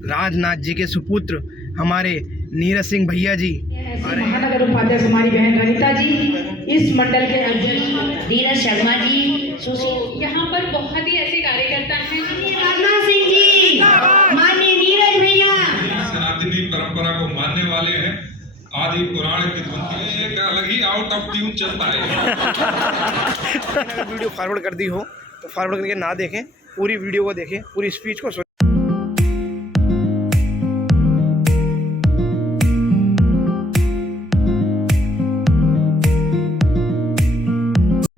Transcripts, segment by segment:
राजनाथ जी के सुपुत्र हमारे नीरज सिंह भैया जी, महानगर उपाध्यक्ष हमारी बहन रनिता जी, इस मंडल के अध्यक्ष धीरज शर्मा जी, यहाँ पर बहुत ही ऐसे कार्यकर्ता हैं। राजनाथ सिंह जी, माननीय नीरज भैया, सनातनी परंपरा को मानने वाले हैं। आदि पुराण की एक अलग ही आउट ऑफ ट्यून चलता है। अगर वीडियो फॉरवर्ड कर दी हो तो फॉरवर्ड करके ना देखें, पूरी वीडियो को देखें, पूरी स्पीच को सुनें।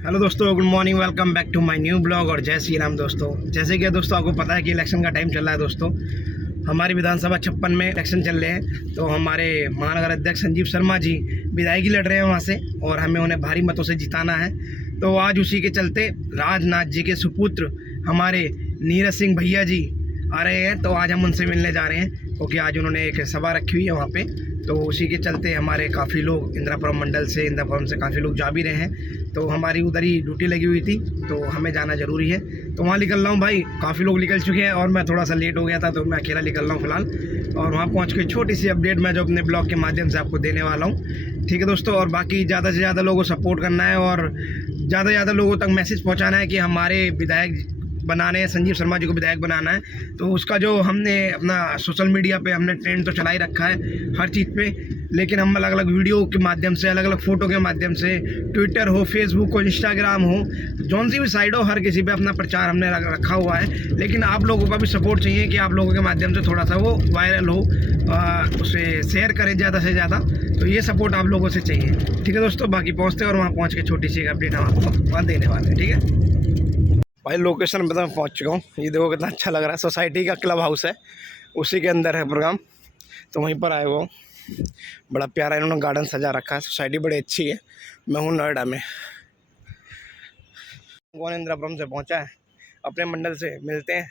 हेलो दोस्तों, good morning, welcome back to my new blog और जय श्री राम। दोस्तों जैसे कि दोस्तों आपको पता है कि इलेक्शन का टाइम चल रहा है। दोस्तों हमारी विधानसभा 56 में इलेक्शन चल रहे हैं, तो हमारे महानगर अध्यक्ष संजीव शर्मा जी विधायकी लड़ रहे हैं वहाँ से और हमें उन्हें भारी मतों से जिताना है। तो आज उसी के चलते राजनाथ जी के सुपुत्र हमारे नीरज सिंह भैया जी आ रहे हैं, तो आज हम उनसे मिलने जा रहे हैं क्योंकि आज उन्होंने एक सभा रखी हुई है वहाँ पे। तो उसी के चलते हमारे काफ़ी लोग इंदिरापुरम मंडल से, इंदिरापुरम से काफ़ी लोग जा भी रहे हैं। तो हमारी उधर ही ड्यूटी लगी हुई थी, तो हमें जाना ज़रूरी है, तो वहाँ निकल रहा हूँ भाई। काफ़ी लोग निकल चुके हैं और मैं थोड़ा सा लेट हो गया था, तो मैं अकेला निकल रहा हूँ फिलहाल। और वहाँ पहुँच के छोटी सी अपडेट मैं जो अपने ब्लॉग के माध्यम से आपको देने वाला हूँ, ठीक है दोस्तों। और बाकी ज़्यादा से ज़्यादा लोगों को सपोर्ट करना है और ज़्यादा से ज़्यादा लोगों तक मैसेज पहुँचाना है कि हमारे विधायक बनाने हैं, संजीव शर्मा जी को विधायक बनाना है। तो उसका जो हमने अपना सोशल मीडिया पे हमने ट्रेंड तो चला ही रखा है हर चीज़ पे, लेकिन हम अलग अलग वीडियो के माध्यम से, अलग अलग फ़ोटो के माध्यम से, ट्विटर हो, फेसबुक हो, इंस्टाग्राम हो, जौन सी भी साइड हो, हर किसी पे अपना प्रचार हमने रखा हुआ है। लेकिन आप लोगों का भी सपोर्ट चाहिए कि आप लोगों के माध्यम से थोड़ा सा वो वायरल हो, उसे शेयर करें ज़्यादा से ज़्यादा। तो ये सपोर्ट आप लोगों से चाहिए, ठीक है दोस्तों। बाकी पहुँचते हैं और वहाँ पहुँच के छोटी सी अपडेट हम आपको वहाँ देने वाले हैं, ठीक है भाई। लोकेशन पे तो मैं पहुँच चुका हूँ, ये देखो कितना अच्छा लग रहा है। सोसाइटी का क्लब हाउस है, उसी के अंदर है प्रोग्राम, तो वहीं पर आए हुआ हूँ। बड़ा प्यारा इन्होंने गार्डन सजा रखा है, सोसाइटी बड़ी अच्छी है। मैं हूँ नोएडा में, कौन इंदिरापुरम से पहुँचा है, अपने मंडल से मिलते हैं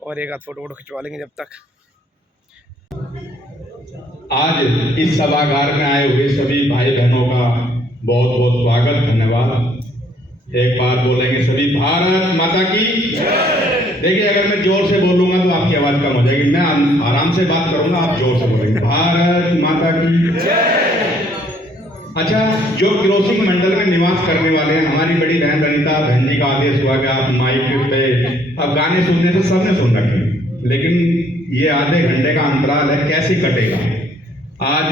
और एक आध फोटो खिंचवा लेंगे जब तक। आज इस सभागार में आए हुए सभी भाई बहनों का बहुत बहुत स्वागत, धन्यवाद। एक बार बोलेंगे सभी भारत माता की। देखिए अगर मैं जोर से बोलूंगा तो आपकी आवाज कम हो जाएगी, मैं आराम से बात करूंगा, आप जोर से बोलेंगे भारत माता की। अच्छा, जो क्रॉसिंग मंडल में निवास करने वाले हैं, हमारी बड़ी बहन रनिता बहन जी का आदेश हुआ कि आप माइक पे अब गाने सुनने से सबने सुन रखे, लेकिन ये आधे घंटे का अंतराल है, कैसे कटेगा? आज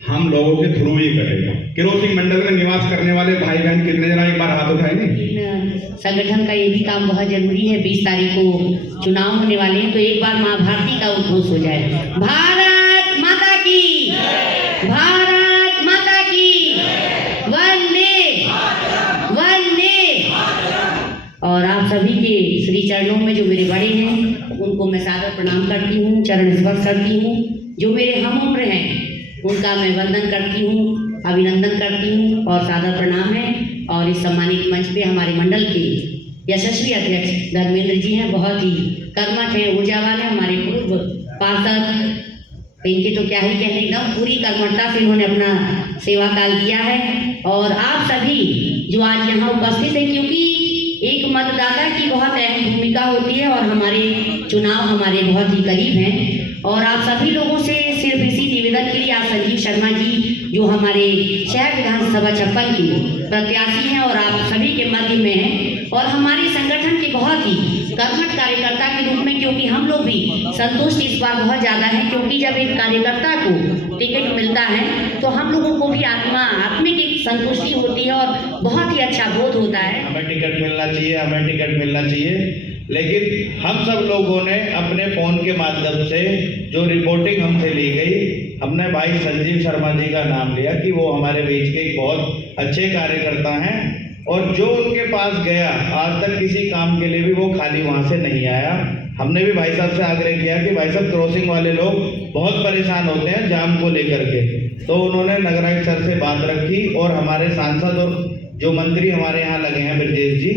हम लोगों के थ्रू ही करेगा। क्रॉसिंग मंडल में निवास करने वाले भाई बहन कितने जरा एक बार हाथ उठाएंगे? संगठन का ये भी काम बहुत जरूरी है। 20 तारीख को चुनाव होने वाले हैं, तो एक बार माँ भारती का उद्घोष हो जाए, भारत माता की, भारत माता की, वंदे वंदे। और आप सभी के श्री चरणों में जो मेरे बड़े हैं उनको मैं सादर प्रणाम करती हूँ, चरण स्पर्श करती हूँ। जो मेरे हम उम्र हैं उनका मैं वंदन करती हूँ, अभिनंदन करती हूँ और सादर प्रणाम है। और इस सम्मानित मंच पे हमारे मंडल के यशस्वी अध्यक्ष धर्मेंद्र जी हैं, बहुत ही कर्मठ हैं, ऊर्जा वाले, हमारे पूर्व पार्षद, इनके तो क्या ही कहने, एकदम पूरी कर्मठता से इन्होंने अपना सेवा काल किया है। और आप सभी जो आज यहाँ उपस्थित हैं, क्योंकि एक मतदाता की बहुत अहम भूमिका होती है और हमारे चुनाव हमारे बहुत ही करीब हैं। और आप सभी लोगों से सिर्फ इसी निवेदन के लिए, आप संजीव शर्मा जी जो हमारे शहर विधानसभा 56 की प्रत्याशी हैं और आप सभी के मध्य में हैं और हमारे संगठन के बहुत ही कर्मठ कार्यकर्ता के रूप में, क्योंकि हम लोग भी संतुष्ट इस बार बहुत ज़्यादा है, क्योंकि जब एक कार्यकर्ता को टिकट मिलता है तो हम लोगों को भी आत्मिक एक संतुष्टि होती है और बहुत ही अच्छा बोध होता है। हमें टिकट मिलना चाहिए, हमें टिकट मिलना चाहिए। लेकिन हम सब लोगों ने अपने फ़ोन के माध्यम से जो रिपोर्टिंग हमसे ली गई, हमने भाई संजीव शर्मा जी का नाम लिया कि वो हमारे बीच के एक बहुत अच्छे कार्यकर्ता हैं और जो उनके पास गया आज तक किसी काम के लिए भी वो खाली वहाँ से नहीं आया। हमने भी भाई साहब से आग्रह किया कि भाई साहब क्रॉसिंग वाले लोग बहुत परेशान होते हैं जाम को लेकर के, तो उन्होंने नगरायुक्त सर से बात रखी और हमारे सांसद और जो मंत्री हमारे यहाँ लगे हैं ब्रजेश जी,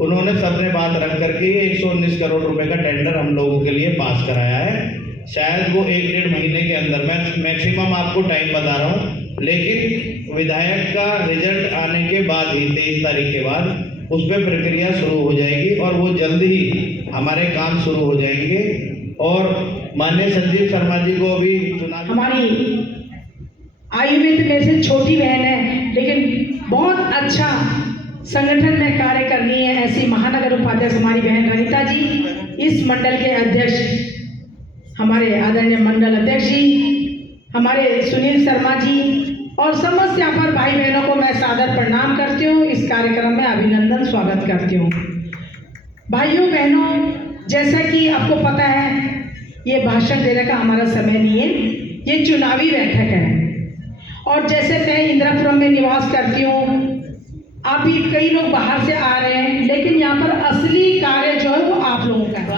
उन्होंने सबने बात रख करके 119 करोड़ रुपए का टेंडर हम लोगों के लिए पास कराया है। शायद वो 1-1.5 महीने के अंदर, मैं मैक्सिमम आपको टाइम बता रहा हूँ, लेकिन विधायक का रिजल्ट आने के बाद ही 23 तारीख के बाद उस पर प्रक्रिया शुरू हो जाएगी और वो जल्द ही हमारे काम शुरू हो जाएंगे। और माननीय संजीव शर्मा जी को भी चुनाव हमारी आयु में तो मेरे से छोटी बहन है, लेकिन बहुत अच्छा संगठन में कार्य कर रही है, ऐसी महानगर उपाध्यक्ष हमारी बहन रनिता जी, इस मंडल के अध्यक्ष हमारे आदरणीय मंडल अध्यक्ष जी, हमारे सुनील शर्मा जी और समस्त यहाँ पर भाई बहनों को मैं सादर प्रणाम करती हूँ, इस कार्यक्रम में अभिनंदन स्वागत करती हूँ। भाइयों बहनों, जैसा कि आपको पता है ये भाषण देने का हमारा समय नहीं है, ये चुनावी बैठक है और जैसे मैं इंदिरापुरम में निवास करती हूँ, अभी कई लोग बाहर से आ रहे हैं, लेकिन यहाँ पर असली कार्य जो है वो आप लोगों का है।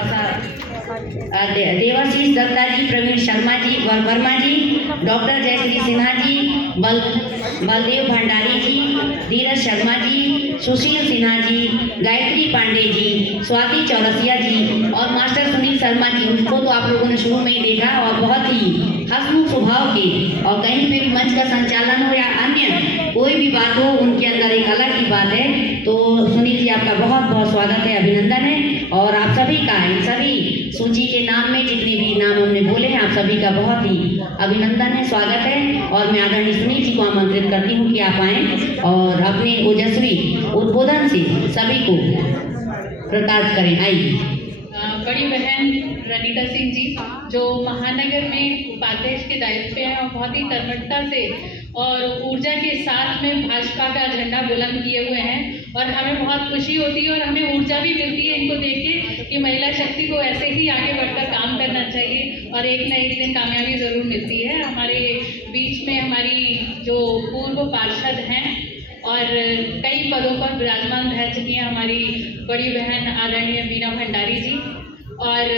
देवाशीष दत्ता जी, प्रवीण शर्मा जी, वर्मा जी, डॉक्टर जयश्री सिन्हा जी, बलदेव भंडारी जी, धीरज शर्मा जी, सुशील सिन्हा जी, गायत्री पांडे जी, स्वाति चौरसिया जी और मास्टर सुनील शर्मा जी, उनको तो आप लोगों ने शुरू में ही देखा और बहुत ही हंसमुख स्वभाव के, और कहीं पे भी मंच का संचालन हो या अन्य कोई भी बात हो, उनके अंदर एक अलग ही बात है। तो सुनील जी, आपका बहुत बहुत स्वागत है, अभिनंदन है और आप सभी का, इन सभी सूची के नाम में जितने भी नाम हमने बोले हैं, आप सभी का बहुत ही अभिनंदन है, स्वागत है। और मैं आदरणीय सुनील जी को आमंत्रित करती हूँ कि आप आएँ और अपने ओजस्वी उद्बोधन से सभी को प्रकाश करें। आइए। बड़ी बहन रनिता सिंह जी जो महानगर में उपाध्यक्ष के दायित्व पे हैं और बहुत ही कर्मठता से और ऊर्जा के साथ में भाजपा का झंडा बुलंद किए हुए हैं और हमें बहुत खुशी होती है और हमें ऊर्जा भी मिलती है इनको देख के कि महिला शक्ति को ऐसे ही आगे बढ़कर काम करना चाहिए और एक न एक दिन कामयाबी ज़रूर मिलती है। हमारे बीच में हमारी जो पूर्व पार्षद हैं और कई पदों पर विराजमान रह चुकी हैं हमारी बड़ी बहन आदरणीय मीना भंडारी जी और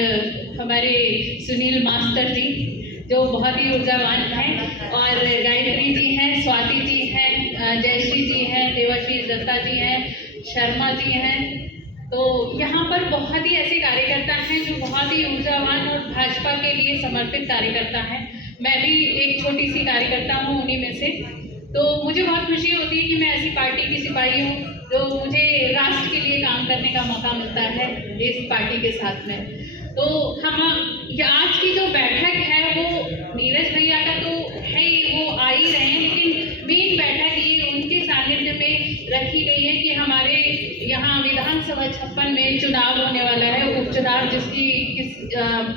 हमारे सुनील मास्टर जी जो बहुत ही ऊर्जावान हैं और गायत्री जी हैं, स्वाति जी हैं, जयश्री जी हैं, देवाशीष दत्ता जी हैं, शर्मा जी हैं। तो यहाँ पर बहुत ही ऐसे कार्यकर्ता हैं जो बहुत ही ऊर्जावान और भाजपा के लिए समर्पित कार्यकर्ता हैं। मैं भी एक छोटी सी कार्यकर्ता हूँ उन्हीं में से। तो मुझे बहुत खुशी होती है कि मैं ऐसी पार्टी की सिपाही हूँ जो मुझे राष्ट्र के लिए काम करने का मौका मिलता है इस पार्टी के साथ में। तो हम आज की जो बैठक है वो नीरज भैया का तो है ही, वो आ ही रहे हैं, लेकिन मेन बैठक ये उनके सानिध्य में रखी गई है कि हमारे यहाँ विधानसभा 56 में चुनाव होने वाला है, उपचुनाव जिसकी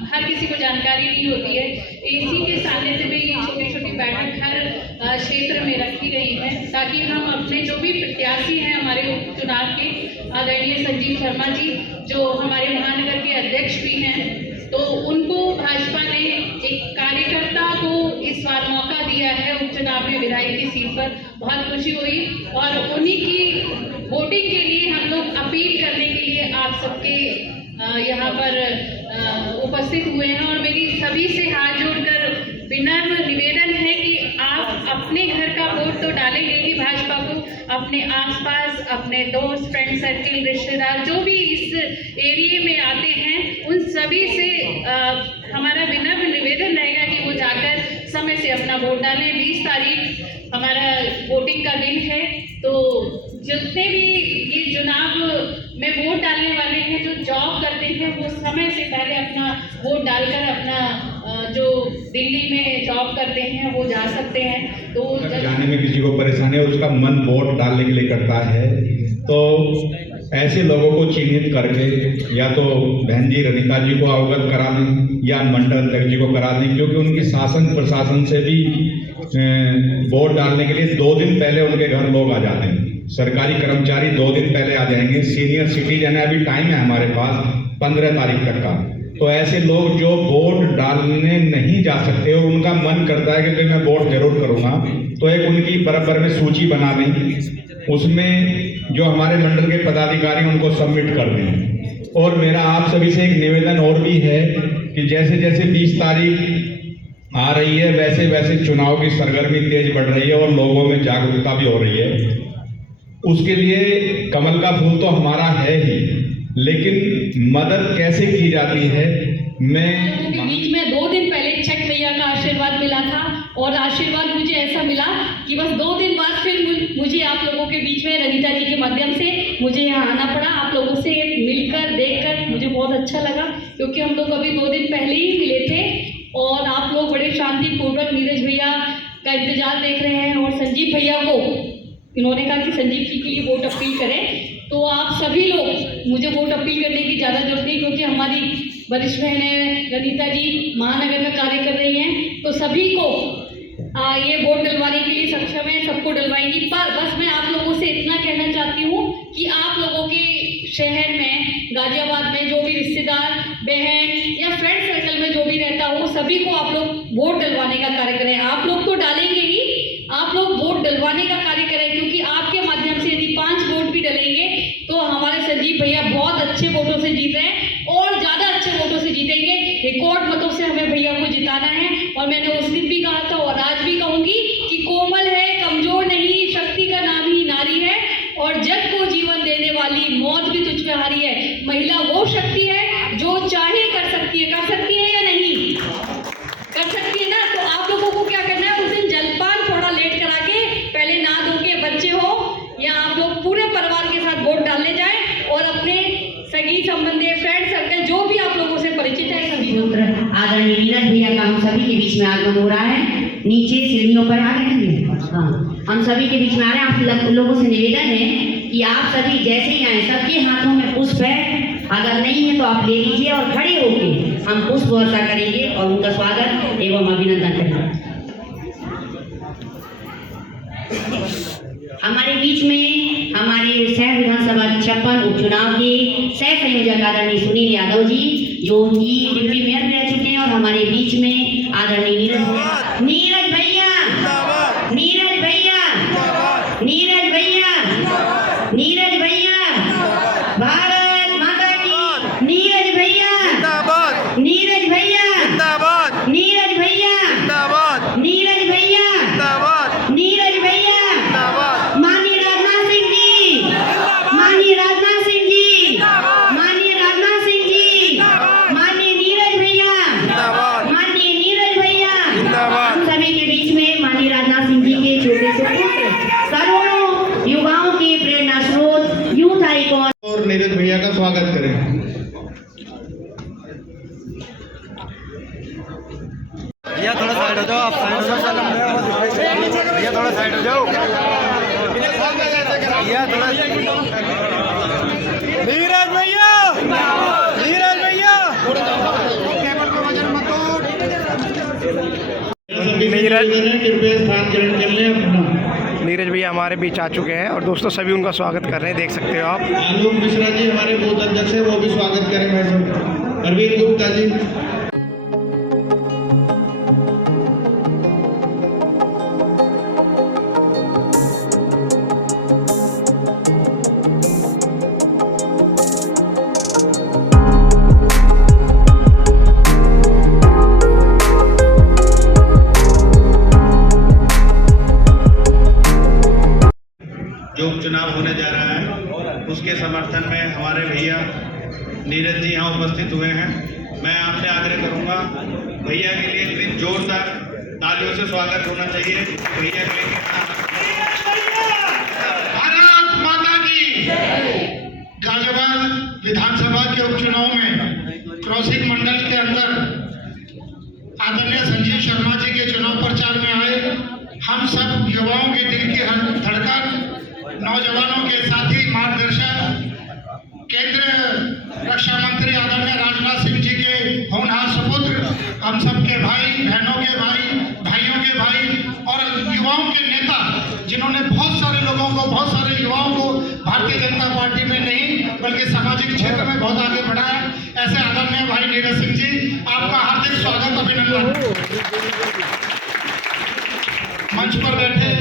हर किसी को जानकारी नहीं होती है। इसी के सानिध्य में ये छोटी छोटी बैठक हर क्षेत्र में रखी गई है ताकि हम अपने जो भी प्रत्याशी हैं हमारे उपचुनाव के आदरणीय संजीव शर्मा जी जो हमारे महानगर के अध्यक्ष भी हैं, तो उनको भाजपा ने एक कार्यकर्ता को इस बार मौका दिया है उपचुनाव में विधायक की सीट पर। बहुत खुशी हुई और उन्हीं की वोटिंग के लिए हम लोग अपील करने के लिए आप सबके यहाँ पर उपस्थित हुए हैं और मेरी सभी से हाथ जोड़कर विनम्र निवेदन है कि आप अपने घर का वोट तो डालेंगे ही भाजपा को, अपने आसपास अपने दोस्त, फ्रेंड सर्किल, रिश्तेदार जो भी इस एरिया में आते हैं उन सभी से हमारा विनम्र निवेदन रहेगा कि वो जाकर समय से अपना वोट डालें। 20 तारीख हमारा वोटिंग का दिन है, तो जितने भी ये चुनाव में वोट डालने वाले हैं जो जॉब करते हैं वो समय से पहले अपना वोट डालकर अपना जो दिल्ली में जॉब करते हैं वो जा सकते हैं। तो जाने में किसी को परेशानी है उसका मन वोट डालने के लिए करता है, तो ऐसे लोगों को चिन्हित करके या तो बहन जी रनिता जी को अवगत करा दें या मंडल अध्यक्ष जी को करा दें, क्योंकि उनकी शासन प्रशासन से भी वोट डालने के लिए 2 दिन पहले उनके घर लोग आ जाते हैं। सरकारी कर्मचारी 2 दिन पहले आ जाएंगे, सीनियर सिटीजन है, अभी टाइम है हमारे पास 15 तारीख तक का। तो ऐसे लोग जो वोट डालने नहीं जा सकते और उनका मन करता है कि मैं वोट जरूर करूंगा, तो एक उनकी बराबर में सूची बना दें, उसमें जो हमारे मंडल के पदाधिकारी उनको सबमिट कर दें। और मेरा आप सभी से एक निवेदन और भी है कि जैसे जैसे 20 तारीख आ रही है वैसे वैसे चुनाव की सरगर्मी तेज बढ़ रही है और लोगों में जागरूकता भी हो रही है। उसके लिए कमल का फूल तो हमारा है ही, लेकिन मदद कैसे की जाती है। मैं बीच में 2 दिन पहले छठ मैया का आशीर्वाद मिला था और आशीर्वाद मुझे ऐसा मिला कि बस 2 दिन बाद फिर मुझे आप लोगों के बीच में रनिता जी के माध्यम से मुझे यहाँ आना पड़ा। आप लोगों से मिलकर देखकर मुझे बहुत अच्छा लगा क्योंकि हम लोग अभी 2 दिन पहले ही मिले थे और आप लोग बड़े शांतिपूर्वक नीरज भैया का इंतजार देख रहे हैं और संजीव भैया को इन्होंने कहा कि संजीव जी के लिए वोट अपील करें। तो आप सभी लोग, मुझे वोट अपील करने की ज़्यादा जरूरत नहीं क्योंकि हमारी वरिष्ठ बहनें रणीता जी महानगर में कार्य कर रही हैं, तो सभी को ये वोट डलवाने के लिए सक्षम है, सबको डलवाएंगी। पर बस मैं आप लोगों से इतना कहना चाहती हूँ कि आप लोगों के शहर में, गाजियाबाद में जो भी रिश्तेदार, बहन या फ्रेंड सर्कल में जो भी रहता हो, सभी को आप लोग वोट डलवाने का कार्य करें। आप लोग तो डालेंगे ही, आप लोग वोट डलवाने का कार्य करें, क्योंकि आपके माध्यम से यदि 5 वोट भी डलेंगे तो हमारे संजीव भैया बहुत अच्छे वोटों से जीत रहे हैं और ज़्यादा अच्छे वोटों से जीतेंगे। रिकॉर्ड मतों से हमें भैया को जिताना है। और मैंने उस दिन भी कहा था और आज भी कहूँगी कि कोमल है, कमजोर नहीं, शक्ति का नाम ही नारी है और जग को जीवन देने वाली, मौत भी तुझ पे हारी है। महिला वो शक्ति है जो चाहे कर सकती है या नहीं कर सकती है ना। तो आप लोगों को क्या करना है, उस दिन जलपान थोड़ा लेट करा के, पहले नहा धो के बच्चे हो या आप लोग पूरे परिवार के साथ वोट डालने जाए और अपने सगी संबंधी, फ्रेंड सर्कल जो भी आप लोगों से परिचित है सभी आदरणीय नीरज भैया का हम सभी के बीच में आगमन हो रहा है। नीचे सीढ़ियों पर आ गए हैं, हाँ, हम सभी के बीच में आ रहे हैं। आप लोगों से निवेदन है कि आप सभी जैसे ही आए, सबके हाथों में पुष्प है, अगर नहीं है तो आप ले लीजिए और खड़े होकर हम पुष्प वर्षा करेंगे और उनका स्वागत एवं अभिनंदन करेंगे। हमारे बीच में हमारे शहर विधानसभा 56 उपचुनाव के सह संयोजक आदरणीय सुनील यादव जी, जो कि डिप्टी मेयर रह चुके हैं, और हमारे बीच में आदरणीय नीरज भैया, नीरज भैया, नीरज भैया, नीरज भैया, भारत माता की, नीरज भैया, नीरज भैया, नीरज भैया, नीरज भैया, नीरज भैया, माननीय राजनाथ सिंह जी, माननीय राजनाथ सिंह जी, माननीय राजनाथ सिंह जी, माननीय नीरज भैया, माननीय नीरज भैया, हम सभी के बीच में माननीय राजनाथ सिंह जी के छोटे से पुत्र, करोड़ों युवाओं के प्रेरणा स्रोत, यूथ आइकॉन और नीरज भैया का स्वागत करें। भैया थोड़ा साइड हो जाओ, आप साइड हो जाओ, भैया थोड़ा साइड हो जाओ, भैया थोड़ा, नीरज भैया, नीरज भैया, टेबल पे वजन मत दो। कृपया स्थान ग्रहण कर लें अपना। नीरज भैया हमारे बीच आ चुके हैं और दोस्तों सभी उनका स्वागत कर रहे हैं, देख सकते हो आप। आलोक मिश्रा जी हमारे बूथ अध्यक्ष है, वो भी स्वागत करें भाई साहब। अरविंद गुप्ता जी, जो उपचुनाव होने जा रहा है उसके समर्थन में हमारे भैया नीरज जी यहाँ उपस्थित हुए हैं। मैं आपसे आग्रह करूंगा, भैया के लिए इतनी जोरदार तालियों से स्वागत होना चाहिए। भैया के लिए भारत माता की। गाजियाबाद विधानसभा के उपचुनाव में क्रॉसिंग मंडल के अंदर आदरणीय संजीव शर्मा जी के चुनाव प्रचार में आए हम सब युवाओं के दिल की धड़कन, नौजवानों के साथी, मार्गदर्शक, केंद्रीय रक्षा मंत्री आदरणीय राजनाथ सिंह जी के होनहार सुपुत्र, हम सबके भाई, बहनों के भाई, भाइयों के भाई और युवाओं के नेता, जिन्होंने बहुत सारे लोगों को, बहुत सारे युवाओं को भारतीय जनता पार्टी में नहीं बल्कि सामाजिक क्षेत्र में बहुत आगे बढ़ाया, ऐसे आदरणीय भाई नीरज सिंह जी, आपका हार्दिक स्वागत, अभिनंदन। मंच पर बैठे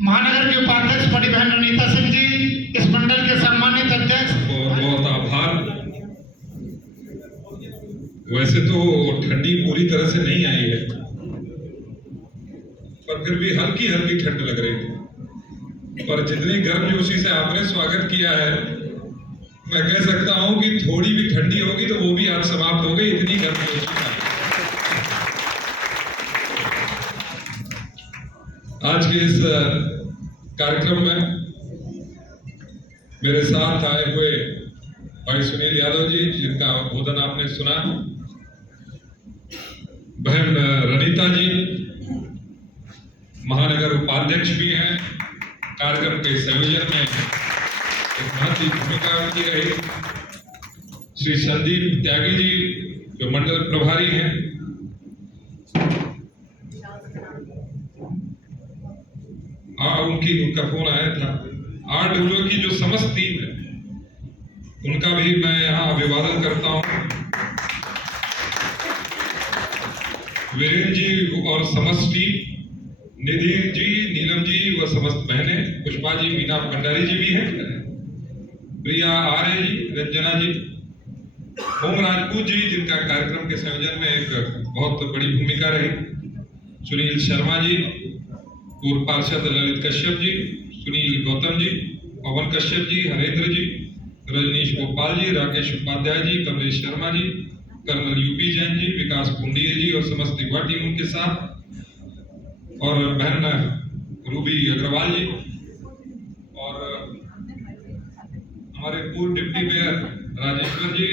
महानगर के उपाध्यक्ष बड़ी बहन रणीता सिंह जी, इस मंडल के सम्मानित अध्यक्ष, बहुत आभार। वैसे तो ठंडी पूरी तरह से नहीं आई है, पर फिर भी हल्की हल्की ठंड लग रही थी। पर जितनी गर्मजोशी से आपने स्वागत किया है, मैं कह सकता हूं कि थोड़ी भी ठंडी होगी तो वो भी आज समाप्त हो गई, इतनी गर्मजोशी। आज के इस कार्यक्रम में मेरे साथ आए हुए भाई सुनील यादव जी जिनका उद्बोधन आपने सुना, बहन रनीता जी महानगर उपाध्यक्ष भी हैं, कार्यक्रम के संयोजन में एक महत्वपूर्ण भूमिका उनकी रही, श्री संदीप त्यागी जी जो मंडल प्रभारी हैं, उनका फोन आया था, RWO की जो समस्त टीम है उनका भी मैं यहाँ अभिवादन करता हूँ। वीरेंद्र जी और समस्त टीम, निधि जी, नीलम जी व समस्त बहनें, पुष्पा जी, मीना भंडारी जी भी हैं, प्रिया आर्य जी, रंजना जी, ओम राजपूत जी जिनका कार्यक्रम के संयोजन में एक बहुत बड़ी भूमिका रही, सुनील शर्मा जी, पूर्व पार्षद ललित कश्यप जी, सुनील गौतम जी, पवन कश्यप जी, हरेंद्र जी, रजनीश गोपाल जी, राकेश उपाध्याय जी, कमलेश शर्मा जी, कर्नल यूपी जैन जी, विकास पुंडिये जी और समस्त युवा टीम उनके साथ, और बहन रूबी अग्रवाल जी, और हमारे पूर्व डिप्टी मेयर राजेश्वर जी,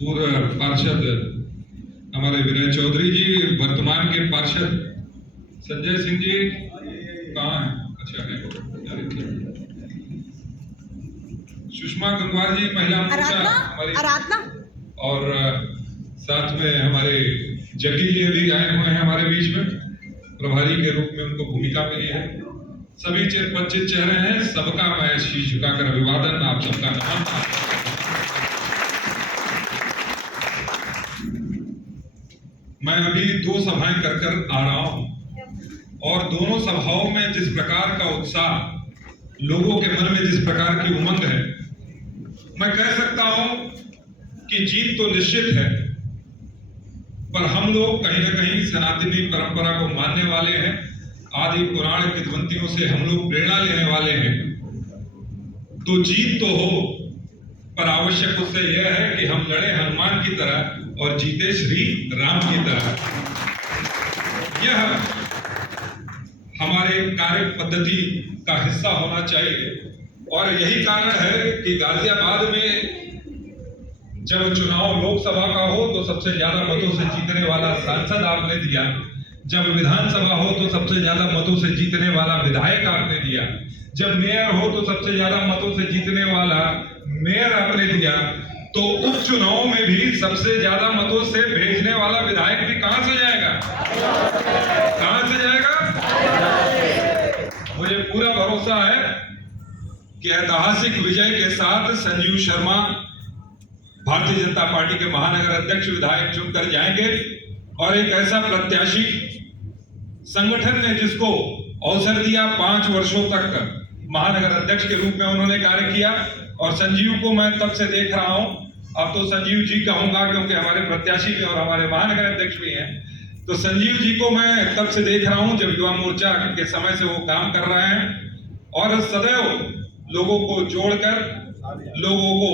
पूर्व पार्षद हमारे विनय चौधरी जी, वर्तमान के पार्षद संजय सिंह जी कहाँ है? अच्छा है, सुषमा गंगवार जी महिला मोर्चा हमारी, और साथ में हमारे जग्गी जी भी आए हुए हैं हमारे बीच में, प्रभारी के रूप में उनको भूमिका मिली है। सभी चिरपरिचित चेहरे हैं, सबका मैं शीश झुकाकर अभिवादन, आप सबका नमन। मैं अभी 2 सभाएं कर आ रहा हूं और दोनों सभाओं में जिस प्रकार का उत्साह, लोगों के मन में जिस प्रकार की उमंग है, मैं कह सकता हूं कि जीत तो निश्चित है, पर हम लोग कहीं न कहीं सनातनी परंपरा को मानने वाले हैं, आदि पुराण किंवदंतियों से हम लोग प्रेरणा लेने वाले हैं। तो जीत तो हो, पर आवश्यक उससे यह है कि हम लड़े हनुमान की तरह और जीते श्री राम की तरह। यह हमारे कार्य पद्धति का हिस्सा होना चाहिए, और यही कारण है कि गाजियाबाद में जब चुनाव लोकसभा का हो तो सबसे ज्यादा मतों से जीतने वाला सांसद आपने दिया, जब विधानसभा हो तो सबसे ज्यादा मतों से जीतने वाला विधायक आपने दिया, जब मेयर हो तो सबसे ज्यादा मतों से जीतने वाला मेयर आपने दिया, तो उपचुनाव में भी सबसे ज्यादा मतों से भेजने वाला विधायक भी कहां से जाएगा? कहां से जाएगा? मुझे पूरा भरोसा है कि ऐतिहासिक विजय के साथ संजीव शर्मा भारतीय जनता पार्टी के महानगर अध्यक्ष विधायक चुनकर जाएंगे, और एक ऐसा प्रत्याशी संगठन ने जिसको अवसर दिया, 5 वर्षों तक महानगर अध्यक्ष के रूप में उन्होंने कार्य किया, और संजीव को मैं तब से देख रहा हूं, अब तो संजीव जी कहूंगा क्योंकि हमारे प्रत्याशी भी और हमारे महानगर अध्यक्ष भी हैं, तो संजीव जी को मैं तब से देख रहा हूं जब युवा मोर्चा के समय से वो काम कर रहे हैं, और सदैव लोगों को जोड़कर, लोगों को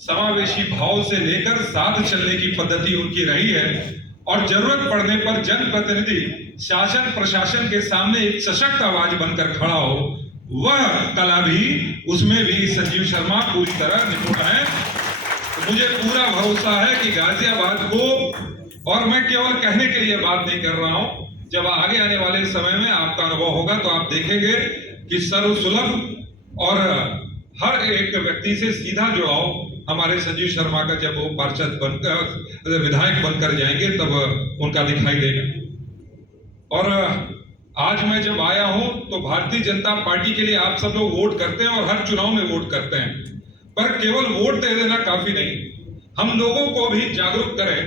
समावेशी भाव से लेकर साथ चलने की पद्धति उनकी रही है, और जरूरत पड़ने पर जनप्रतिनिधि शासन प्रशासन के सामने एक सशक्त आवाज बनकर खड़ा हो, वह कला भी, उसमें भी संजीव शर्मा पूरी तरह निपुण है। तो मुझे पूरा भरोसा है कि गाजियाबाद को, और मैं केवल कहने के लिए बात नहीं कर रहा हूं, जब आगे आने वाले समय में आपका अनुभव होगा तो आप देखेंगे कि सर्वसुलभ और हर एक व्यक्ति से सीधा जुड़ाव हमारे संजीव शर्मा का जब वो पार्षद बनकर, विधायक बनकर जाएंगे तब उनका दिखाई देगा। और आज मैं जब आया हूं तो भारतीय जनता पार्टी के लिए आप सब लोग वोट करते हैं और हर चुनाव में वोट करते हैं, पर केवल वोट दे देना काफी नहीं, हम लोगों को भी जागरूक करें,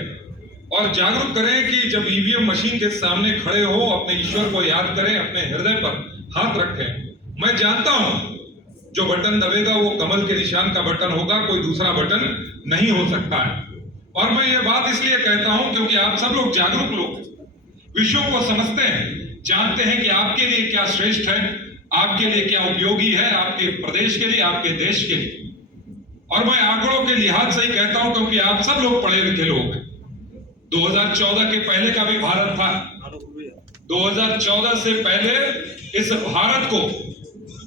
और जागरूक करें कि जब ईवीएम मशीन के सामने खड़े हो अपने ईश्वर को याद करें, अपने हृदय पर हाथ रखें। मैं जानता हूं जो बटन दबेगा वो कमल के निशान का बटन होगा, कोई दूसरा बटन नहीं हो सकता है। और मैं ये बात इसलिए कहता हूं क्योंकि आप सब लोग जागरूक लोग, विषयों को समझते हैं, जानते हैं कि आपके लिए क्या श्रेष्ठ है, आपके लिए क्या उपयोगी है, आपके प्रदेश के लिए, आपके देश के लिए। और मैं आंकड़ों के लिहाज से ही कहता हूं क्योंकि आप सब लोग पढ़े लिखे लोग हैं। 2014 के पहले का भी भारत था, 2014 से पहले इस भारत को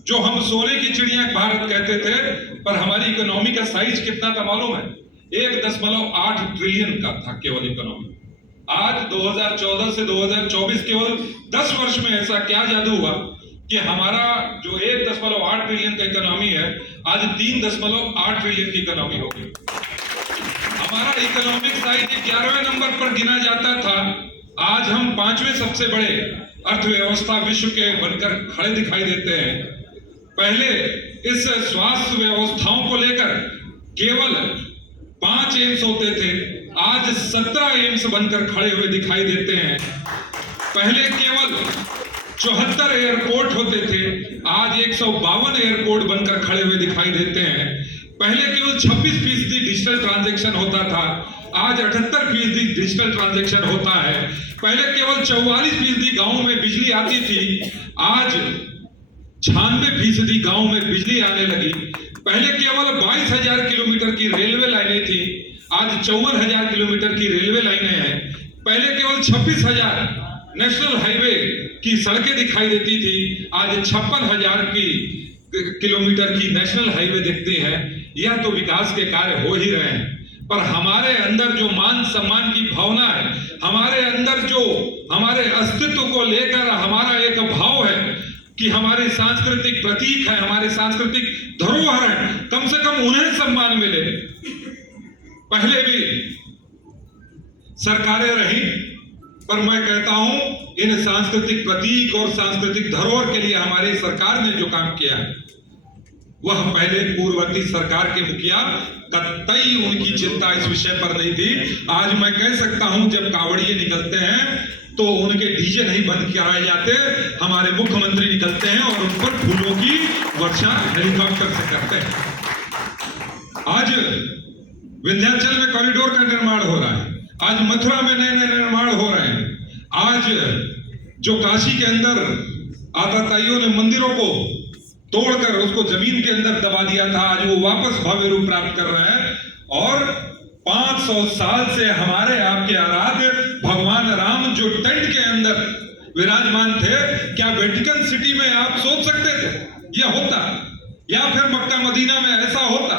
जो हम सोने की चिड़िया भारत कहते थे, पर हमारी इकोनॉमी का साइज कितना था मालूम है? 1.8 ट्रिलियन का था केवल इकोनॉमी। आज 2014 से 2024 केवल 10 वर्ष में ऐसा क्या जादू हुआ कि हमारा जो 1.8 ट्रिलियन का इकोनॉमी है आज 3.8 ट्रिलियन की इकोनॉमी हो गई। हमारा इकोनॉमिक साइज 11वें नंबर पर गिना जाता था, आज हम 5वें सबसे बड़े अर्थव्यवस्था विश्व के बनकर खड़े दिखाई देते हैं। पहले इस स्वास्थ्य व्यवस्थाओं को लेकर केवल 5 एम्स होते थे, आज 17 एम्स बनकर खड़े हुए दिखाई देते हैं। पहले केवल 74 एयरपोर्ट होते थे, आज 152 एयरपोर्ट बनकर खड़े हुए दिखाई देते हैं। पहले केवल 26% डिजिटल ट्रांजैक्शन होता था, आज 78% डिजिटल ट्रांजैक्शन होता है। पहले केवल 44% गांव में बिजली आती थी, आज 96% गांव में बिजली आने लगी। पहले केवल 22,000 किलोमीटर की रेलवे लाइनें थी, आज 54,000 किलोमीटर की रेलवे लाइनें हैं। पहले केवल 26,000 नेशनल हाईवे की सड़कें दिखाई देती थी, आज 56,000 किलोमीटर की नेशनल हाईवे दिखती हैं। यह तो विकास के कार्य हो ही रहे हैं, पर हमारे अंदर जो मान सम्मान की भावना है, हमारे अंदर जो हमारे अस्तित्व को लेकर हमारा एक भाव है कि हमारे सांस्कृतिक प्रतीक है, हमारे सांस्कृतिक धरोहर है, कम से कम उन्हें सम्मान मिले। पहले भी सरकारें रही, पर मैं कहता हूं इन सांस्कृतिक प्रतीक और सांस्कृतिक धरोहर के लिए हमारी सरकार ने जो काम किया है वह पहले पूर्ववर्ती सरकार के मुखिया कतई उनकी चिंता इस विषय पर नहीं थी। आज मैं कह सकता हूं जब कावड़िए निकलते हैं तो उनके डीजे नहीं बंद कराए जाते, हमारे मुख्यमंत्री निकलते हैं और उन पर फूलों की वर्षा हेलीकॉप्टर से करते हैं। आज विंध्याचल में कॉरिडोर का निर्माण हो रहा है, आज मथुरा में नए नए निर्माण हो रहे हैं। आज जो काशी के अंदर आताताइयों ने मंदिरों को तोड़कर उसको जमीन के अंदर दबा दिया था, आज वो वापस भव्य रूप प्राप्त कर रहे हैं। और 500 साल से हमारे आपके आराध्य भगवान राम जो टेंट के अंदर विराजमान थे, क्या वेटिकन सिटी में आप सोच सकते थे यह होता, या फिर मक्का मदीना में ऐसा होता?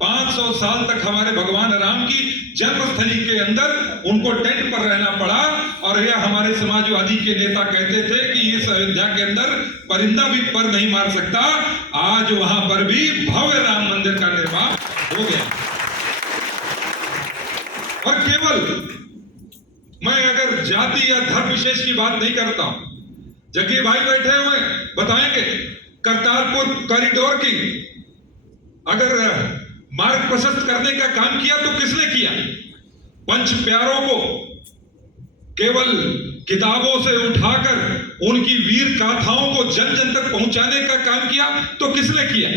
500 साल तक हमारे भगवान राम की जन्मस्थली के अंदर उनको टेंट पर रहना पड़ा। और यह हमारे समाजवादी के नेता कहते थे कि इस अयोध्या के अंदर परिंदा भी पर नहीं मार सकता, आज वहां पर भी भव्य राम मंदिर का निर्माण हो गया। और केवल मैं अगर जाति या धर्म विशेष की बात नहीं करता हूं, जग्गी भाई बैठे हुए बताएंगे करतारपुर कॉरिडोर की अगर मार्ग प्रशस्त करने का काम किया तो किसने किया? पंच प्यारों को केवल किताबों से उठाकर उनकी वीर गाथाओं को जन जन तक पहुंचाने का काम किया तो किसने किया?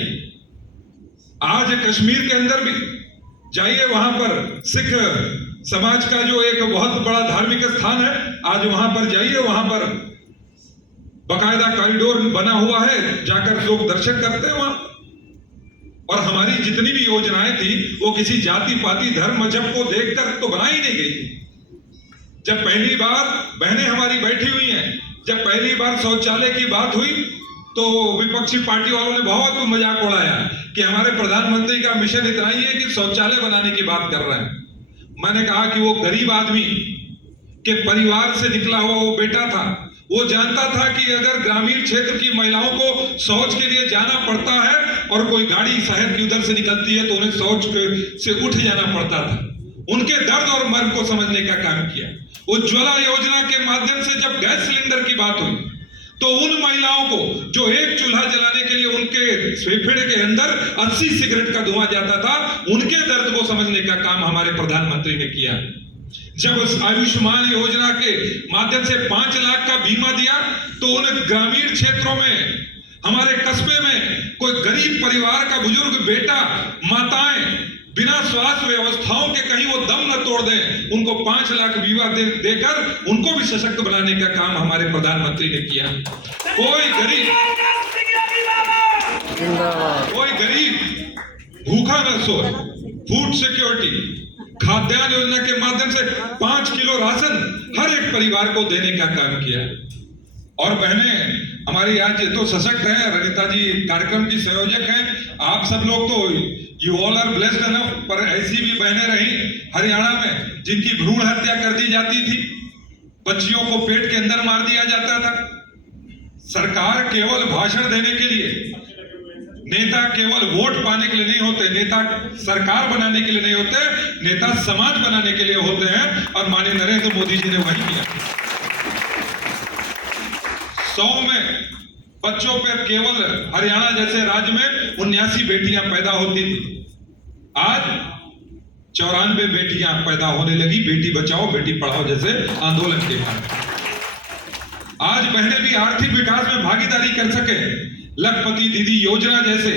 आज कश्मीर के अंदर भी जाइए, वहां पर सिख समाज का जो एक बहुत बड़ा धार्मिक स्थान है, आज वहां पर जाइए, वहां पर बकायदा कॉरिडोर बना हुआ है, जाकर लोग दर्शन करते हैं वहां। और हमारी जितनी भी योजनाएं थी वो किसी जाति पाति धर्म मजहब को देखकर तो बनाई नहीं गई थी। जब पहली बार बहनें हमारी बैठी हुई हैं, जब पहली बार शौचालय की बात हुई तो विपक्षी पार्टी वालों ने बहुत मजाक उड़ाया कि हमारे प्रधानमंत्री का मिशन इतना ही है कि शौचालय बनाने की बात कर रहे हैं। मैंने कहा कि वो गरीब आदमी के परिवार से निकला हुआ वो बेटा था, वो जानता था कि अगर ग्रामीण क्षेत्र की महिलाओं को शौच के लिए जाना पड़ता है और कोई गाड़ी शहर की उधर से निकलती है तो उन्हें शौच से उठ जाना पड़ता था। उनके दर्द और मर्म को समझने का काम किया। उज्ज्वला योजना के माध्यम से जब गैस सिलेंडर की बात हुई तो उन महिलाओं को जो एक चूल्हा जलाने के लिए उनके फेफड़े के अंदर 80 सिगरेट का धुआं जाता था, उनके दर्द को समझने का काम हमारे प्रधानमंत्री ने किया। जब आयुष्मान योजना के माध्यम से 5 लाख का बीमा दिया तो उन ग्रामीण क्षेत्रों में, हमारे कस्बे में कोई गरीब परिवार का बुजुर्ग बेटा, माताएं बिना स्वास्थ्य व्यवस्थाओं के कहीं वो दम न तोड़ दें, उनको 5 लाख बीमा देकर उनको भी सशक्त बनाने का काम हमारे प्रधानमंत्री ने किया। कोई गरीब भूखा न सोए, फूड सिक्योरिटी खाद्यान्न योजना के माध्यम से 5 किलो राशन हर एक परिवार को देने का काम किया। और बहनें हमारी आज तो सशक्त हैं। रनिता जी कार्यक्रम की संयोजक हैं। आप सब लोग तो you all are blessed enough, पर ऐसी भी बहनें रही हरियाणा में जिनकी भ्रूण हत्या कर दी जाती थी, बच्चियों को पेट के अंदर मार दिया जाता था। सरकार केवल भाषण देने के लिए, नेता केवल वोट पाने के लिए नहीं होते, नेता सरकार बनाने के लिए नहीं होते, नेता समाज बनाने के लिए होते हैं। और माननीय नरेंद्र मोदी जी ने वही किया। 100 में बच्चों पर केवल हरियाणा जैसे राज्य में 79 बेटियां पैदा होती थी। आज 94 बेटियां पैदा होने लगी, बेटी बचाओ बेटी पढ़ाओ जैसे आंदोलन के कारण। आज बहनें भी आर्थिक विकास में भागीदारी कर सके। लखपति दीदी योजना जैसे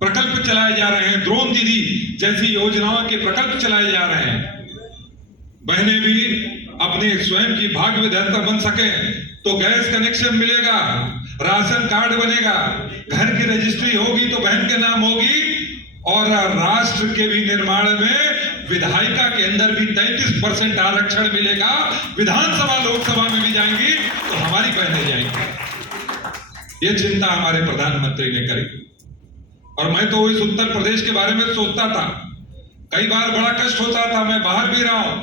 प्रकल्प चलाए जा रहे हैं, द्रोण दीदी जैसी योजनाओं के प्रकल्प चलाए जा रहे हैं। बहनें भी अपने स्वयं की भाग्य विधाता बन सके तो गैस कनेक्शन मिलेगा, राशन कार्ड बनेगा, घर की रजिस्ट्री होगी तो बहन के नाम होगी, और राष्ट्र के भी निर्माण में विधायिका के अंदर भी 33% आरक्षण मिलेगा। विधानसभा लोकसभा में भी जाएंगी तो हमारी बहनें जाएंगी। ये चिंता हमारे प्रधानमंत्री ने करी। और मैं तो इस उत्तर प्रदेश के बारे में सोचता था, कई बार बड़ा कष्ट होता था। मैं बाहर भी रहा हूं,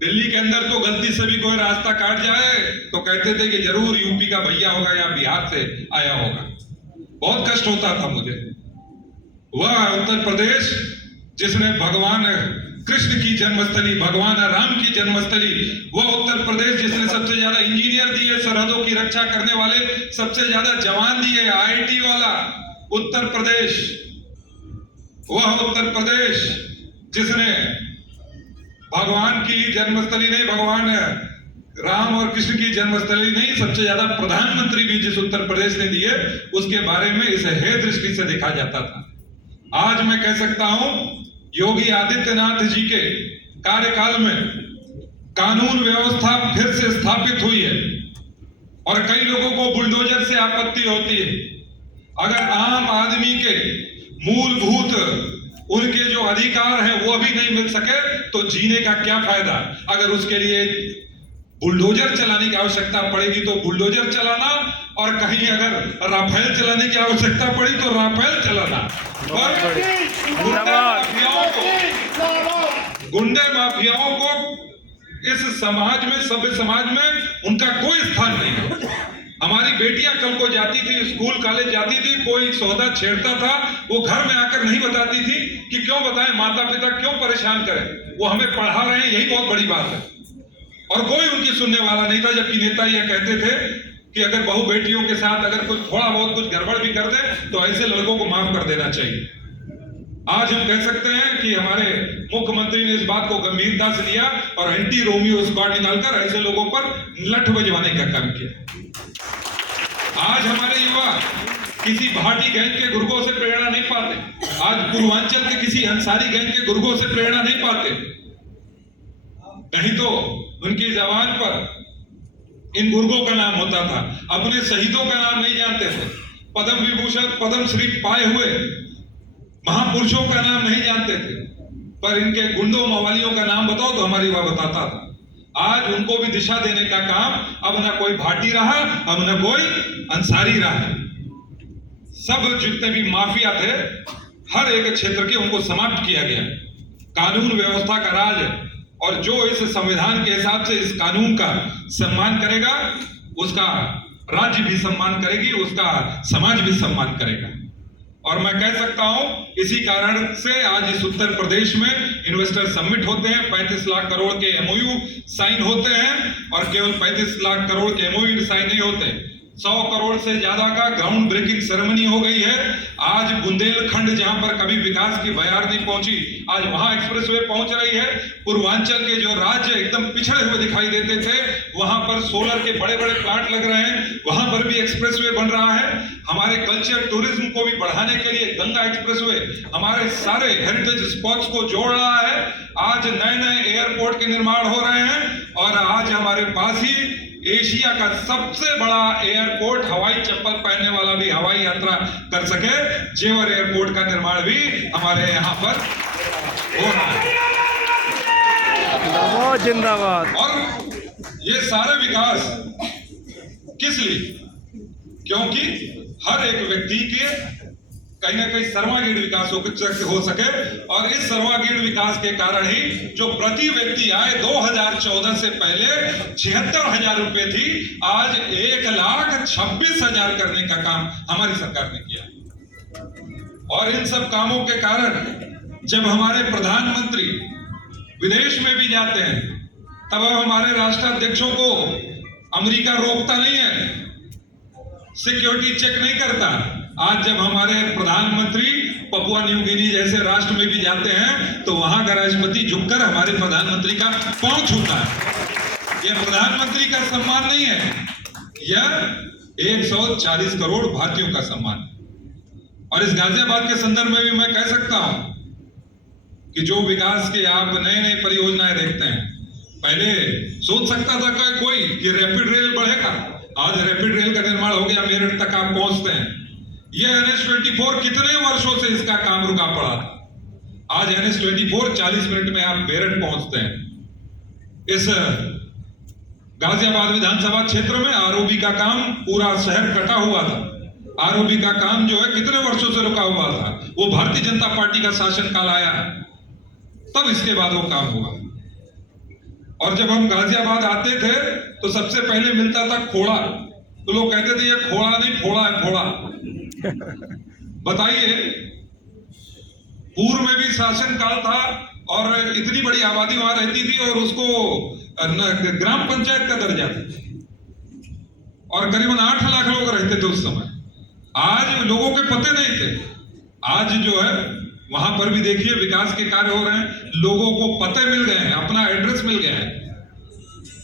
दिल्ली के अंदर तो गलती से भी कोई रास्ता काट जाए तो कहते थे कि जरूर यूपी का भैया होगा या बिहार से आया होगा। बहुत कष्ट होता था मुझे। वह उत्तर प्रदेश जिसने भगवान कृष्ण की जन्मस्थली, भगवान राम की जन्मस्थली, वह उत्तर प्रदेश जिसने सबसे ज्यादा इंजीनियर दिए, सरहदों की रक्षा करने वाले सबसे ज्यादा जवान दिए, आईआईटी वाला उत्तर प्रदेश, वह उत्तर प्रदेश जिसने भगवान की जन्मस्थली नहीं, भगवान राम और कृष्ण की जन्मस्थली नहीं, सबसे ज्यादा प्रधानमंत्री भी जिस उत्तर प्रदेश ने दिए, उसके बारे में इसे हे दृष्टि से देखा जाता था। आज मैं कह सकता हूं, योगी आदित्यनाथ जी के कार्यकाल में कानून व्यवस्था फिर से स्थापित हुई है। और कई लोगों को बुलडोजर से आपत्ति होती है। अगर आम आदमी के मूलभूत उनके जो अधिकार हैं वो भी नहीं मिल सके तो जीने का क्या फायदा। अगर उसके लिए बुलडोजर चलाने की आवश्यकता पड़ेगी तो बुलडोजर चलाना, और कहीं अगर राफेल चलाने की आवश्यकता पड़ी तो राफेल चलाना। और गुंडे माफियाओं को इस समाज में, सभ्य समाज में उनका कोई स्थान नहीं है। हमारी बेटियां कल को जाती थी, स्कूल कॉलेज जाती थी, कोई सौदा छेड़ता था, वो घर में आकर नहीं बताती थी कि क्यों बताएं, माता पिता क्यों परेशान करें, वो हमें पढ़ा रहे हैं, यही बहुत बड़ी बात है। और कोई उनकी सुनने वाला नहीं था। जबकि नेता ये कहते थे कि अगर बहू बेटियों के साथ अगर कुछ थोड़ा बहुत कुछ गड़बड़ भी कर दे तो ऐसे लड़कों को माफ कर देना चाहिए। आज हम कह सकते हैं कि हमारे मुख्यमंत्री ने इस बात को गंभीरता से लिया और एंटी रोमियो स्क्वाड निकालकर ऐसे लोगों पर लठ बजवाने का काम किया। आज हमारे युवा किसी भाटी गैंग के गुर्गों से प्रेरणा नहीं पाते। आज पूर्वांचल के किसी अंसारी गैंग के गुर्गों से प्रेरणा नहीं पाते। कहीं तो उनकी जबान पर इन गुर्गों का नाम होता था, अपने शहीदों का नाम नहीं जानते थे। पद्म विभूषण, पद्म श्री पाए हुए महापुरुषों का नाम नहीं जानते थे, पर इनके गुंडों मवालियों का नाम बताओ तो हमारी युवा बताता था। आज उनको भी दिशा देने का काम, अब ना कोई भाटी रहा, अब ना कोई अंसारी रहा। सब जितने भी माफिया थे हर एक क्षेत्र के, उनको समाप्त किया गया। कानून व्यवस्था का राज, और जो इस संविधान के हिसाब से इस कानून का सम्मान करेगा उसका राज्य भी सम्मान करेगी, उसका समाज भी सम्मान करेगा। और मैं कह सकता हूं इसी कारण से आज इस उत्तर प्रदेश में इन्वेस्टर समिट होते हैं, 35 लाख करोड़ के एमओयू साइन होते हैं, और केवल 35 लाख करोड़ के एमओयू साइन नहीं होते, 100 करोड़ से ज्यादा का ग्राउंड ब्रेकिंग सेरेमनी हो गई है। आज बुंदेलखंड जहां पर कभी विकास की बयार नहीं पहुंची, आज वहां एक्सप्रेसवे पहुंच रही है। पूर्वांचल के जो राज्य एकदम पिछड़े हुए दिखाई देते थे, वहां पर सोलर के बड़े बड़े प्लांट लग रहे हैं, वहां पर भी एक्सप्रेसवे बन रहा है। हमारे कल्चर टूरिज्म को भी बढ़ाने के लिए गंगा एक्सप्रेसवे हमारे सारे हेरिटेज स्पॉट्स को जोड़ रहा है। आज नए नए एयरपोर्ट के निर्माण हो रहे हैं, और आज हमारे पास ही एशिया का सबसे बड़ा एयरपोर्ट, हवाई चप्पल पहनने वाला भी हवाई यात्रा कर सके, जेवर एयरपोर्ट का निर्माण भी हमारे यहाँ पर हो रहा है। जिंदाबाद। और ये सारे विकास किस लिए? क्योंकि हर एक व्यक्ति के कहीं ना कहीं सर्वांगीण विकास हो सके, और इस सर्वांगीण विकास के कारण ही जो प्रति व्यक्ति आय 2014 से पहले 76,000 रुपए थी, आज 1,26,000 करने का काम हमारी सरकार ने किया। और इन सब कामों के कारण जब हमारे प्रधानमंत्री विदेश में भी जाते हैं, तब हमारे राष्ट्राध्यक्षों को अमेरिका रोकता नहीं है, सिक्योरिटी चेक नहीं करता। आज जब हमारे प्रधानमंत्री पपुआ न्यू गिनी जैसे राष्ट्र में भी जाते हैं, तो वहां का राष्ट्रपति झुककर हमारे प्रधानमंत्री का पांव छूता है। यह प्रधानमंत्री का सम्मान नहीं है, यह 140 करोड़ भारतीयों का सम्मान। और इस गाजियाबाद के संदर्भ में भी मैं कह सकता हूं कि जो विकास के आप नए नए परियोजनाएं देखते हैं, पहले सोच सकता था कोई कि रैपिड रेल बढ़ेगा, आज रैपिड रेल का निर्माण हो गया, मेरठ तक आप पहुंचते हैं। ये NH24 कितने वर्षों से इसका काम रुका पड़ा था, आज NH24 40 मिनट में आप मेरठ पहुंचते हैं। इस गाजियाबाद विधानसभा क्षेत्र में आरओबी का काम, पूरा शहर कटा हुआ था, आरओबी का काम जो है कितने वर्षों से रुका हुआ था, वो भारतीय जनता पार्टी का शासनकाल आया तब इसके बाद वो काम हुआ। और जब हम गाजियाबाद आते थे तो सबसे पहले मिलता था खोड़ा, तो लोग कहते थे ये खोड़ा नहीं फोड़ा है, फोड़ा। बताइए, पूर्व में भी शासनकाल था और इतनी बड़ी आबादी वहां रहती थी और उसको ग्राम पंचायत का दर्जा था, और करीबन 8 लाख लोग रहते थे उस समय। आज लोगों के पते नहीं थे, आज जो है वहां पर भी देखिए विकास के कार्य हो रहे हैं, लोगों को पते मिल गए हैं, अपना एड्रेस मिल गया है।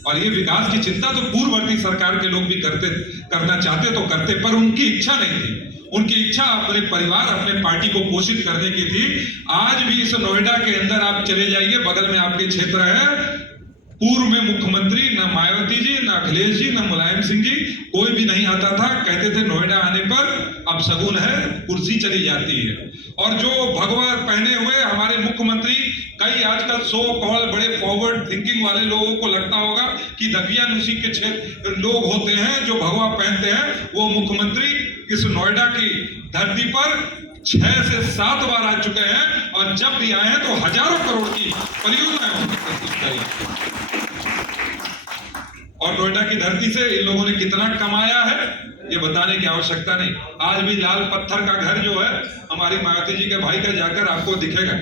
और ये विकास की चिंता तो पूर्ववर्ती सरकार के लोग भी करना चाहते तो करते, पर उनकी इच्छा नहीं थी। उनकी इच्छा अपने परिवार, अपने पार्टी को पोषित करने की थी। आज भी इस नोएडा के अंदर आप चले जाइए, बगल में आपके क्षेत्र है, पूर्व में मुख्यमंत्री न मायावती जी, न अखिलेश जी, न मुलायम सिंह जी, कोई भी नहीं आता था। कहते थे नोएडा आने पर अब शगुन है, कुर्सी चली जाती है। और जो भगवा पहने हुए हमारे मुख्यमंत्री, कई आजकल सो कॉल बड़े फॉरवर्ड थिंकिंग वाले लोगों को लगता होगा कि दकियानुसी के क्षेत्र लोग होते हैं जो भगवा पहनते हैं, वो मुख्यमंत्री इस नोएडा की धरती पर 6 से 7 बार आ चुके हैं, और जब भी आए हैं तो हजारों करोड़ की परियोजनाएं और नोएडा की धरती से इन लोगों ने कितना कमाया है ये बताने की आवश्यकता नहीं। आज भी लाल पत्थर का घर जो है हमारी मायावती जी के भाई का जाकर आपको दिखेगा।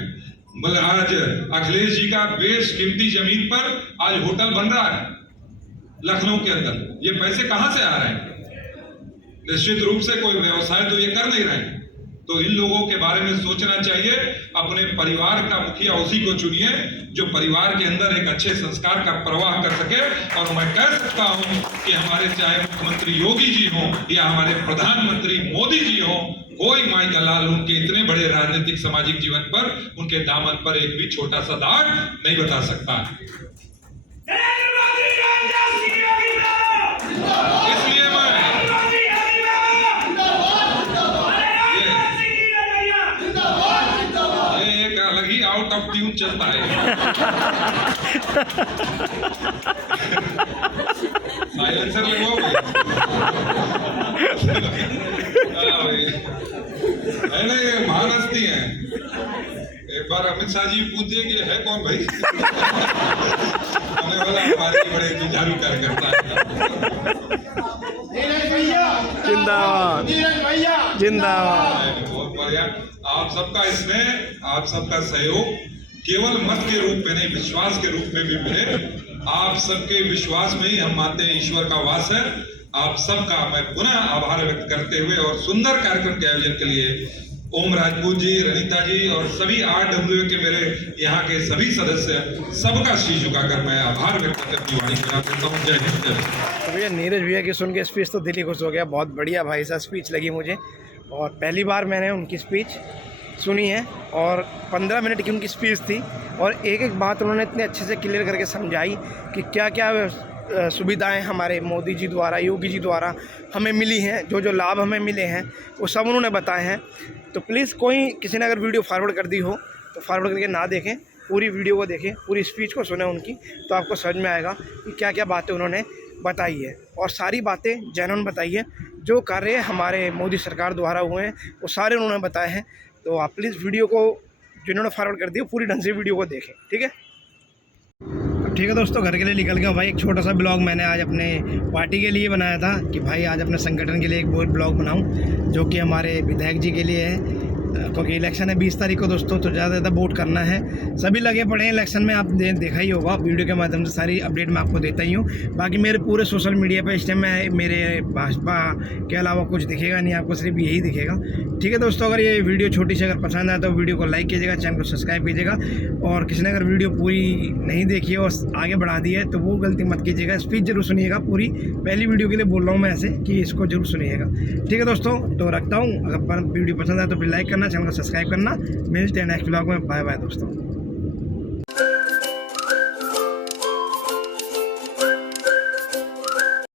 आज अखिलेश जी का बेश कीमती जमीन पर आज होटल बन रहा है लखनऊ के अंदर। ये पैसे कहां से आ रहे हैं? निश्चित रूप से कोई व्यवसाय तो ये कर नहीं रहे। तो इन लोगों के बारे में सोचना चाहिए। अपने परिवार का मुखिया उसी को चुनिए जो परिवार के अंदर एक अच्छे संस्कार का प्रवाह कर सके। और मैं कह सकता हूं कि हमारे चाहे मुख्यमंत्री योगी जी हो या हमारे प्रधानमंत्री मोदी जी हो, कोई माई का लाल उनके इतने बड़े राजनीतिक सामाजिक जीवन पर, उनके दामन पर एक भी छोटा सा दाग नहीं बता सकता। इसलिए मैं अलग ही आउट ऑफ ट्यून चलता है। साइलेंसर लगवाओ भाई। ये महान हस्ती है। एक बार अमित शाह जी पूछे कि है कौन भाई? हमें बोला हमारे बड़े जुझारू कार्यकर्ता है। जिंदाबाद जिंदाबाद। बहुत बढ़िया। आप सबका इसमें, आप सबका सहयोग केवल मत के रूप में नहीं, विश्वास के रूप में भी मिले। आप सबके विश्वास में ही हम मानते हैं ईश्वर का वास है। आप सबका मैं पुनः आभार व्यक्त करते हुए और सुंदर कार्यक्रम के आयोजन के लिए ओम राजपूत जी, रनीता जी और सभी RWA के मेरे यहाँ के सभी सदस्य, सबका शीश झुकाकर मैं आभार व्यक्त करती वाणी करता हूँ। जय हिंद। तो भैया नीरज भैया की सुन के स्पीच तो दिल ही खुश हो गया। बहुत बढ़िया भाई साहब स्पीच लगी मुझे, और पहली बार मैंने उनकी स्पीच सुनी है और 15 मिनट की उनकी स्पीच थी, और एक एक बात उन्होंने इतने अच्छे से क्लियर करके समझाई कि क्या क्या सुविधाएं हमारे मोदी जी द्वारा, योगी जी द्वारा हमें मिली हैं, जो जो लाभ हमें मिले हैं वो सब उन्होंने बताए हैं। तो प्लीज़ कोई किसी ने अगर वीडियो फॉरवर्ड कर दी हो तो फॉरवर्ड करके ना देखें, पूरी वीडियो को देखें, पूरी स्पीच को सुने उनकी, तो आपको समझ में आएगा कि क्या क्या बातें उन्होंने बताइए और सारी बातें जेन्युइन बताइए। जो कार्य हमारे मोदी सरकार द्वारा हुए हैं वो सारे उन्होंने बताए हैं। तो आप प्लीज़ वीडियो को जिन्होंने फॉरवर्ड कर दिया पूरी ढंग से वीडियो को देखें, ठीक है। ठीक है दोस्तों, घर के लिए निकल गया भाई। एक छोटा सा ब्लॉग मैंने आज अपने पार्टी के लिए बनाया था कि भाई आज अपने संगठन के लिए एक ब्लॉग बनाऊं, जो कि हमारे विधायक जी के लिए है, क्योंकि इलेक्शन है 20 तारीख को दोस्तों। तो ज़्यादा ज़्यादा वोट करना है, सभी लगे पड़े हैं इलेक्शन में। आप देखा ही होगा वीडियो के माध्यम से सारी अपडेट मैं आपको देता ही हूँ। बाकी मेरे पूरे सोशल मीडिया पे इस टाइम में मेरे भाजपा के अलावा कुछ दिखेगा नहीं आपको, सिर्फ यही दिखेगा, ठीक है दोस्तों। अगर ये वीडियो छोटी सी अगर पसंद आए तो वीडियो को लाइक कीजिएगा, चैनल को सब्सक्राइब कीजिएगा। और किसी ने अगर वीडियो पूरी नहीं देखी है और आगे बढ़ा दी है तो वो गलती मत कीजिएगा, स्पीच जरूर सुनिएगा। पूरी पहली वीडियो के लिए बोल रहा हूँ मैं ऐसे कि इसको जरूर सुनिएगा, ठीक है दोस्तों। तो रखता हूँ, अगर वीडियो पसंद आए तो फिर लाइक करना, चैनल को सब्सक्राइब करना। मिलते हैं नेक्स्ट ब्लॉग में, बाय बाय दोस्तों।